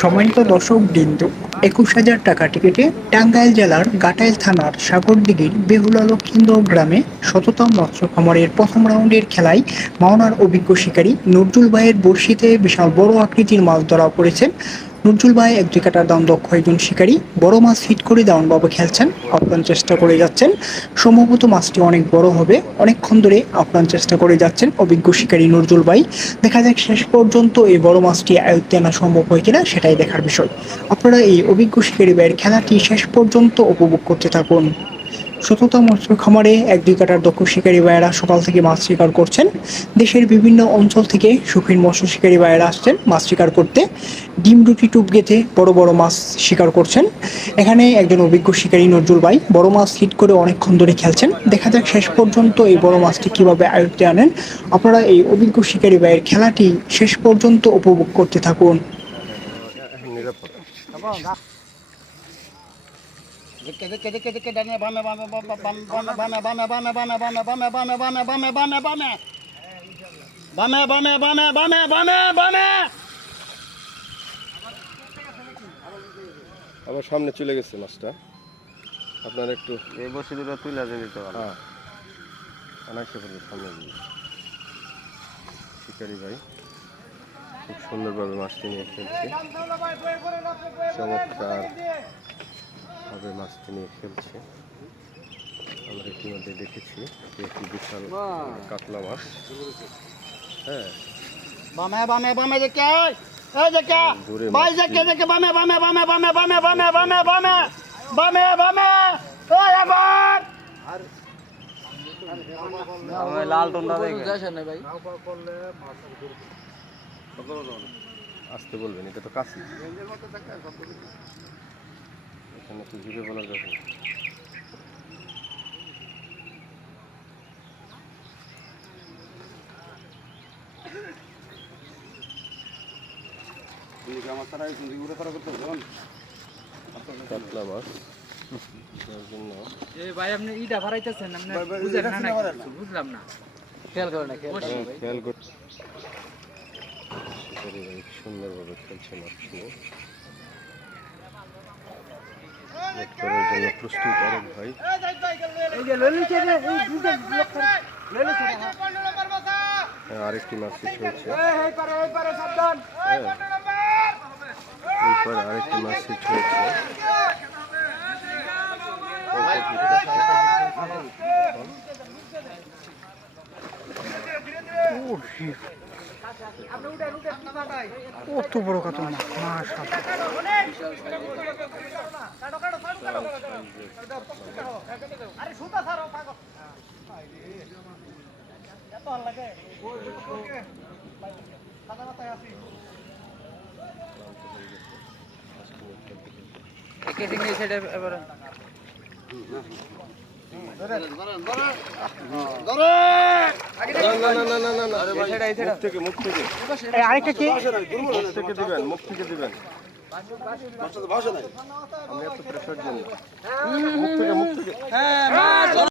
সম্মানিত দর্শক বৃন্দ, ২১,০০০ টাকা টিকিটে টাঙ্গাইল জেলার গাটাইল থানার সাগরদিঘির বেহুলা লক্ষিন্দর গ্রামে শততম মৎস্য খামারের প্রথম রাউন্ডের খেলায় মাওনার অভিজ্ঞ শিকারী নজরুল ভাইয়ের বড়শিতে বিশাল বড় আকৃতির মাছ ধরা পড়েছেন। নজরুল ভাই ১-২ কাটার দাম দক্ষ একজন শিকারী, বড় মাছ হিট করে দারুণভাবে খেলছেন, আপ্রাণ চেষ্টা করে যাচ্ছেন। সম্ভবত মাছটি অনেক বড় হবে, অনেকক্ষণ ধরে আপ্রাণ চেষ্টা করে যাচ্ছেন অভিজ্ঞ শিকারী নজরুল ভাই। দেখা যাক শেষ পর্যন্ত এই বড় মাছটি আয়ত্তে আনা সম্ভব হয় কিনা, সেটাই দেখার বিষয়। আপনারা এই অভিজ্ঞ শিকারী ভাইয়ের খেলাটি শেষ পর্যন্ত উপভোগ করতে থাকুন। শততম মৎস্য খামারে ১-২ কাটার দক্ষ শিকারী ভাইয়েরা সকাল থেকে মাছ শিকার করছেন। দেশের বিভিন্ন অঞ্চল থেকে শৌখিন মৎস্য শিকারী ভাইয়েরা আসছেন মাছ শিকার করতে। ডিম রুটি টুপ গেঁথে বড় বড় মাছ শিকার করছেন। এখানে একজন অভিজ্ঞ শিকারী নজরুল ভাই বড় মাছ হিট করে অনেকক্ষণ ধরে খেলছেন। দেখা যাক শেষ পর্যন্ত এই বড় মাছটি কিভাবে আয়ত্তে আনেন। আপনারা এই অভিজ্ঞ শিকারী ভাইয়ের খেলাটি শেষ পর্যন্ত উপভোগ করতে থাকুন। আমার সামনে চলে গেছে মাছটা, আপনার একটু এই বসে দুটো তুলে দিতে পারো। অনায়াসে পড়বে সামনে দিয়ে। শিকারি ভাই খুব সুন্দরভাবে মাছটি নিয়ে খেলছে, চমৎকার ভাবে মাছটি নিয়ে খেলছে। আমরা ইতিমধ্যে দেখেছি একটি বিশাল কাতলা মাছ। হ্যাঁ, লাল টন্ডা আসতে বলবেন, এটা তো কাছে, এখানে তো জুড়ে বলা যাবে। কাতলা মাছ ভাই আপনি ইটা ভাড়াইতেছেন, বুঝলেন না? বুঝলাম না, খেয়াল করেন না, খেয়াল করছে। শিকারি ভাই সুন্দরভাবে খেলছে মাছ নিয়ে। করার জন্য প্রস্তুত আরেক ভাই। আরেকটি মাছ হিট হয়েছে, এরপরে আরেকটি মাছ হিট হয়েছে। কত বড় কাতলা মাছ, মাশাআল্লাহ। মুখ থেকে আরেকটা কি দিবেন, মুখ থেকে দিবেন। আমি এত প্রেশার জন্য মুখ থেকে